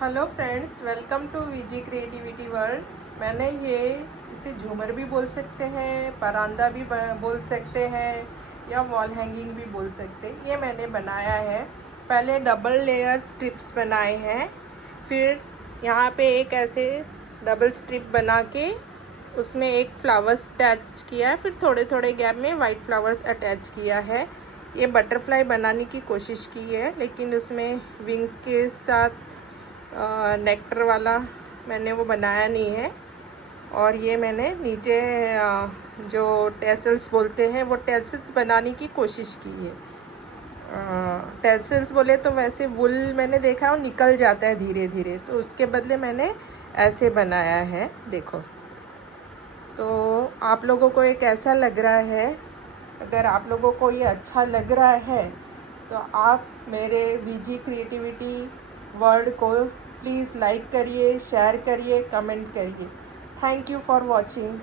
Hello friends, welcome to V G creativity world. मैंने ये इसे झूमर भी बोल सकते हैं, परांदा भी बोल सकते हैं या वॉल हैंगिंग भी बोल सकते हैं। ये मैंने बनाया है। पहले डबल लेयर स्ट्रिप्स बनाए हैं, फिर यहाँ पे एक ऐसे डबल स्ट्रिप बना के उसमें एक फ्लावर्स अटैच किया है, फिर थोड़े थोड़े गैप में वाइट फ्लावर्स अटैच किया है। ये बटरफ्लाई बनाने की कोशिश की है, लेकिन उसमें विंग्स के साथ नेक्टर वाला मैंने वो बनाया नहीं है। और ये मैंने नीचे जो टेसल्स बोलते हैं वो टेसल्स बनाने की कोशिश की है। टेसल्स बोले तो वैसे वुल मैंने देखा वो निकल जाता है धीरे धीरे, तो उसके बदले मैंने ऐसे बनाया है। देखो, तो आप लोगों को ये कैसा लग रहा है? अगर आप लोगों को ये अच्छा लग रहा है तो आप मेरे वीजी क्रिएटिविटी वर्ल्ड को प्लीज़ लाइक करिए, शेयर करिए, कमेंट करिए। Thank you for watching.